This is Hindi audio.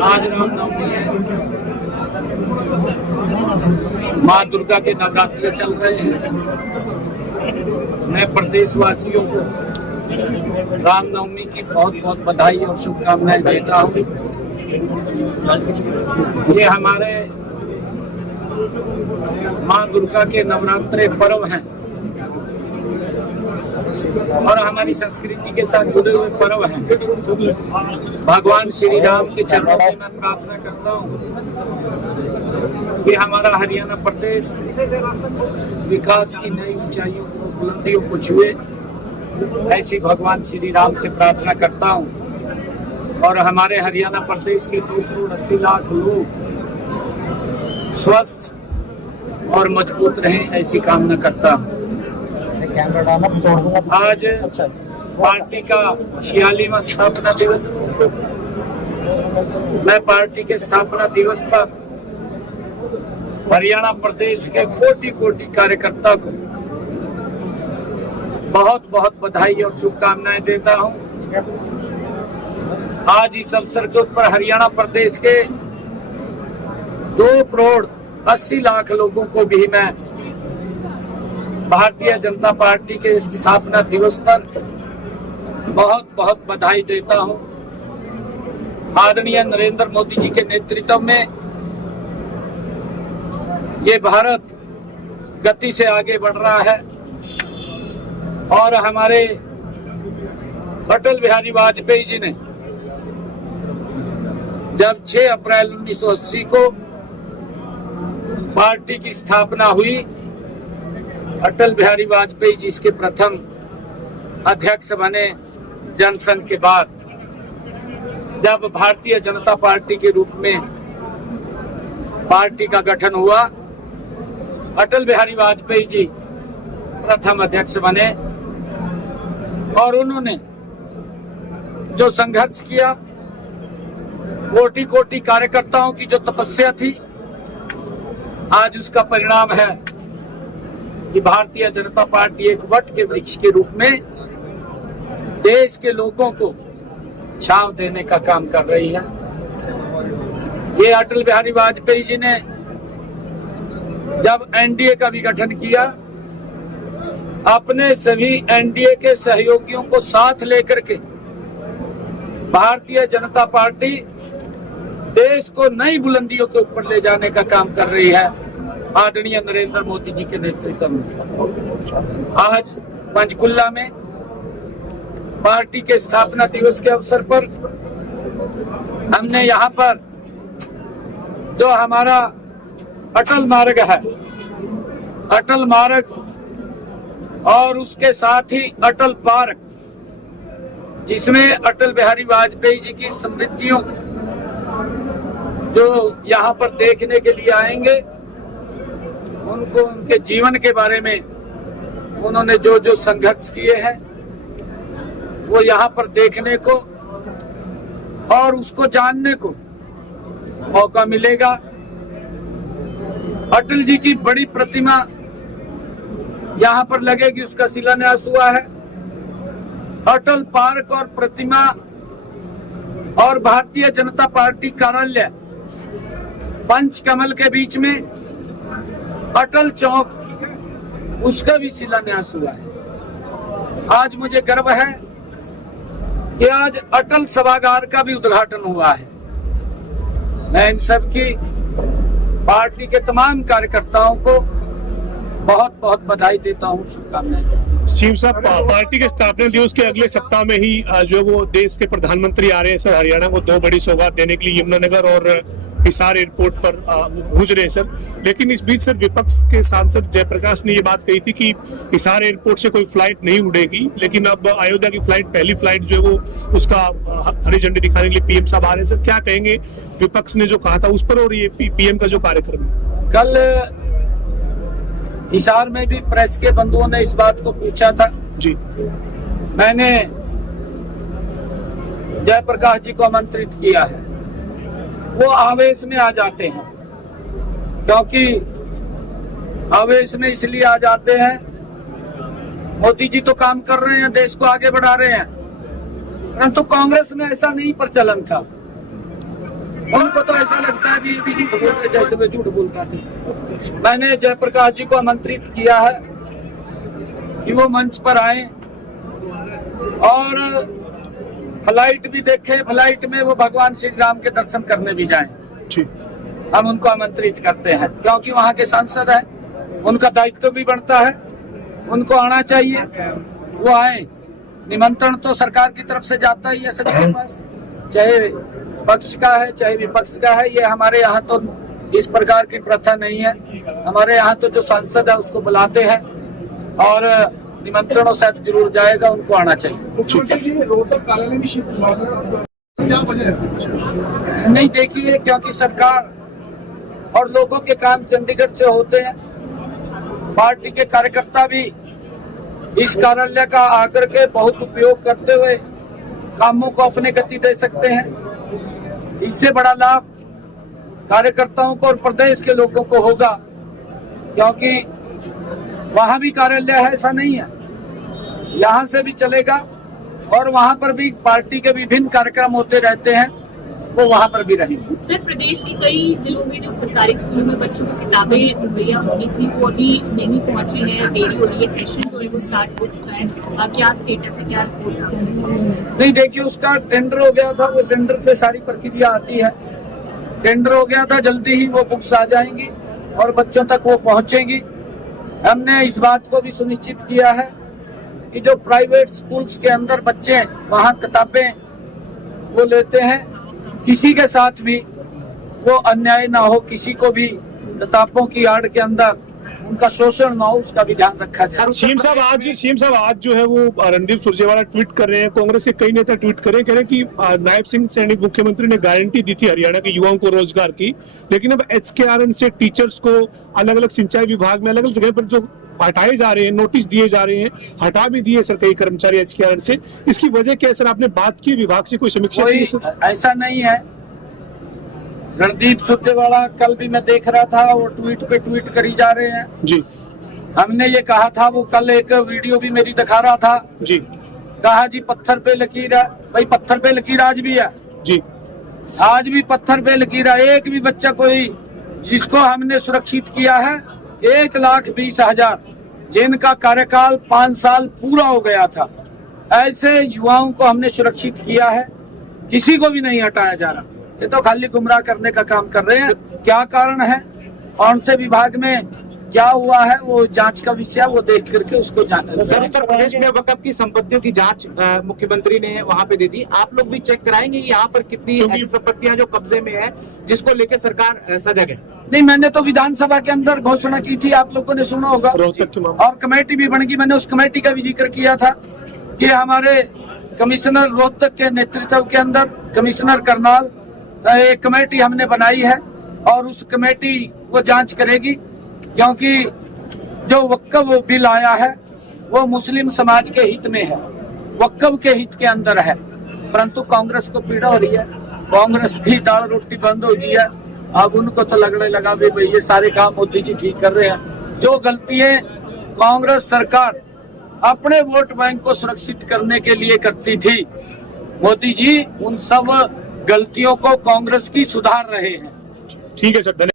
आज रामनवमी है। माँ दुर्गा के नवरात्र चल रहे हैं। मैं प्रदेशवासियों को रामनवमी की बहुत बहुत बधाई और शुभकामनाएं देता हूँ। ये हमारे माँ दुर्गा के नवरात्रे पर्व हैं और हमारी संस्कृति के साथ जुड़े हुए पर्व हैं। भगवान श्री राम के चरणों में मैं प्रार्थना करता हूँ कि हमारा हरियाणा प्रदेश विकास की नई ऊंचाइयों को, बुलंदियों को छुए। ऐसी भगवान श्री राम से प्रार्थना करता हूँ और हमारे हरियाणा प्रदेश के 2,80,00,000 लोग स्वस्थ और मजबूत रहें, ऐसी कामना करता हूँ। आज पार्टी का 46वां स्थापना दिवस। मैं पार्टी के स्थापना दिवस पर हरियाणा प्रदेश के कोटि-कोटि कार्यकर्ता को बहुत बहुत बधाई और शुभकामनाएं देता हूं। आज इस अवसर के ऊपर हरियाणा प्रदेश के 2,80,00,000 लोगों को भी मैं भारतीय जनता पार्टी के स्थापना दिवस पर बहुत बहुत बधाई देता हूं। आदरणीय नरेंद्र मोदी जी के नेतृत्व में ये भारत गति से आगे बढ़ रहा है और हमारे अटल बिहारी वाजपेयी जी ने जब 6 अप्रैल 1980 को पार्टी की स्थापना हुई, अटल बिहारी वाजपेयी जी इसके प्रथम अध्यक्ष बने। जनसंघ के बाद जब भारतीय जनता पार्टी के रूप में पार्टी का गठन हुआ, अटल बिहारी वाजपेयी जी प्रथम अध्यक्ष बने और उन्होंने जो संघर्ष किया, कोटि-कोटि कार्यकर्ताओं की जो तपस्या थी, आज उसका परिणाम है कि भारतीय जनता पार्टी एक वट के वृक्ष के रूप में देश के लोगों को छांव देने का काम कर रही है। ये अटल बिहारी वाजपेयी जी ने जब एनडीए का भी गठन किया, अपने सभी एनडीए के सहयोगियों को साथ लेकर के भारतीय जनता पार्टी देश को नई बुलंदियों के ऊपर ले जाने का काम कर रही है। आदरणीय नरेंद्र मोदी जी के नेतृत्व में आज पंचकुला में पार्टी के स्थापना दिवस के अवसर पर हमने यहाँ पर जो हमारा अटल मार्ग है, अटल मार्ग और उसके साथ ही अटल पार्क, जिसमें अटल बिहारी वाजपेयी जी की समृद्धियों जो यहाँ पर देखने के लिए आएंगे, उनको उनके जीवन के बारे में उन्होंने जो जो संघर्ष किए हैं वो यहाँ पर देखने को और उसको जानने को मौका मिलेगा। अटल जी की बड़ी प्रतिमा यहाँ पर लगेगी, उसका शिलान्यास हुआ है। अटल पार्क और प्रतिमा और भारतीय जनता पार्टी कार्यालय पंचकमल के बीच में अटल चौक, उसका भी शिलान्यास हुआ है। आज मुझे गर्व है कि आज अटल सभागार का भी उद्घाटन हुआ है। मैं इन सब की पार्टी के तमाम कार्यकर्ताओं को बहुत बहुत बधाई देता हूँ, शुभकामनाएं। सीएम साहब, पार्टी के स्थापना दिवस के अगले सप्ताह में ही जो वो देश के प्रधानमंत्री आ रहे हैं सर, हरियाणा को 2 बड़ी सौगात देने के लिए यमुनानगर और हिसार एयरपोर्ट पर पहुंच रहे हैं सर। लेकिन इस बीच सर विपक्ष के सांसद जयप्रकाश ने ये बात कही थी कि हिसार एयरपोर्ट से कोई फ्लाइट नहीं उड़ेगी, लेकिन अब अयोध्या की फ्लाइट, पहली फ्लाइट जो है वो उसका हरी झंडी दिखाने के लिए पीएम साहब आ रहे हैं सर। क्या कहेंगे विपक्ष ने जो कहा था उस पर और ये पीएम का जो कार्यक्रम है? कल हिसार में भी प्रेस के बंधुओं ने इस बात को पूछा था जी। मैंने जयप्रकाश जी को आमंत्रित किया है। वो आवेश में आ जाते हैं, क्योंकि आवेश में इसलिए आ जाते हैं, मोदी जी तो काम कर रहे हैं, देश को आगे बढ़ा रहे हैं, परंतु कांग्रेस में ऐसा नहीं प्रचलन था। उनको तो ऐसा लगता है कि झूठ बोलते जैसे मैं झूठ बोलता था। मैंने जयप्रकाश जी को आमंत्रित किया है कि वो मंच पर आए और फ्लाइट भी देखें, फ्लाइट में वो भगवान श्री राम के दर्शन करने भी जाएं। हम उनको आमंत्रित करते हैं क्योंकि वहाँ के सांसद हैं, उनका दायित्व भी बढ़ता है, उनको आना चाहिए, वो आए। निमंत्रण तो सरकार की तरफ से जाता ही है सभी के पास, चाहे पक्ष का है चाहे विपक्ष का है। ये हमारे यहाँ तो इस प्रकार की प्रथा नहीं है। हमारे यहाँ तो जो सांसद है उसको बुलाते हैं और निमंत्रणों से जरूर जाएगा, उनको आना चाहिए। रोहतक कार्यालय में शिफ्ट हुआ सर, क्या वजह है? नहीं, देखिए, क्योंकि सरकार और लोगों के काम चंडीगढ़ से होते हैं। पार्टी के कार्यकर्ता भी इस कार्यालय का आकर के बहुत उपयोग करते हुए कामों को अपने गति दे सकते हैं। इससे बड़ा लाभ कार्यकर्ताओं को और प्रदेश के लोगों को होगा, क्योंकि वहां भी कार्यालय है, ऐसा नहीं है, यहाँ से भी चलेगा और वहां पर भी पार्टी के विभिन्न कार्यक्रम होते रहते हैं, वो वहाँ पर भी रहेंगे। सर, प्रदेश के कई जिलों में जो सरकारी स्कूलों में बच्चों की किताबें मुहैया होनी थी वो अभी नहीं पहुंची है, देरी हो रही है। सेशन जो है वो स्टार्ट हो चुका है, क्या स्टेटस है, क्या रिपोर्ट? नहीं, देखिए, उसका टेंडर हो गया था, वो टेंडर से सारी प्रक्रिया आती है। टेंडर हो गया था, जल्दी ही वो बुक्स आ जाएंगी और बच्चों तक वो पहुंचेंगी। हमने इस बात को भी सुनिश्चित किया है कि जो प्राइवेट स्कूल्स के अंदर बच्चे वहाँ किताबें वो लेते हैं, किसी के साथ भी वो अन्याय ना हो, किसी को भी किताबों की आड़ के अंदर उनका शोषण ना हो, उसका भी ध्यान रखा जाए। सीएम साहब आज जो है वो रणदीप सुरजेवाला ट्वीट कर रहे हैं, कांग्रेस के कई नेता ट्वीट कर रहे हैं कि नायब सिंह सैनी मुख्यमंत्री ने गारंटी दी थी हरियाणा के युवाओं को रोजगार की, लेकिन अब HKRN से टीचर्स को अलग अलग सिंचाई विभाग में अलग अलग जगह पर जो हटाए जा रहे हैं, नोटिस दिए जा रहे हैं, हटा भी दिए सर कई कर्मचारी HKRN से। इसकी वजह क्या है सर? आपने बात की विभाग से, कोई समीक्षा की सर? ऐसा नहीं है। रणदीप सुरजेवाला कल भी मैं देख रहा था, वो ट्वीट पे ट्वीट करी जा रहे हैं जी। हमने ये कहा था, वो कल एक वीडियो भी मेरी दिखा रहा था जी, कहा जी पत्थर पे लकीर है। भाई, पत्थर पे लकीर आज भी है जी, आज भी पत्थर पे लकीर है। एक भी बच्चा कोई जिसको हमने सुरक्षित किया है 1,20,000 जिनका कार्यकाल 5 साल पूरा हो गया था, ऐसे युवाओं को हमने सुरक्षित किया है, किसी को भी नहीं हटाया जा रहा। ये तो खाली गुमराह करने का काम कर रहे हैं। क्या कारण है, कौन से विभाग में क्या हुआ है, वो जांच का विषय, वो देख करके उसको जांच। सर, उत्तर प्रदेश में वक्फ की संपत्तियों की जांच मुख्यमंत्री ने वहां पे दे दी, आप लोग भी चेक कराएंगे यहाँ पर कितनी ऐसी संपत्तियां जो कब्जे में है जिसको लेकर सरकार सजग है? नहीं, मैंने तो विधानसभा के अंदर घोषणा की थी, आप लोगों ने सुना होगा, और कमेटी भी बन गई। मैंने उस कमेटी का भी जिक्र किया था कि हमारे कमिश्नर रोहतक के नेतृत्व के अंदर कमिश्नर करनाल एक कमेटी हमने बनाई है और उस कमेटी वो जांच करेगी, क्योंकि जो वक्फ बिल आया है वो मुस्लिम समाज के हित में है, वक्फ के हित के अंदर है, परंतु कांग्रेस को पीड़ा हो रही है, कांग्रेस की दाल रोटी बंद हो गई है। अब उनको तो लगने लगा भाई ये सारे काम मोदी जी ठीक कर रहे हैं। जो गलतियां कांग्रेस सरकार अपने वोट बैंक को सुरक्षित करने के लिए करती थी, मोदी जी उन सब गलतियों को कांग्रेस की सुधार रहे हैं। ठीक है सर।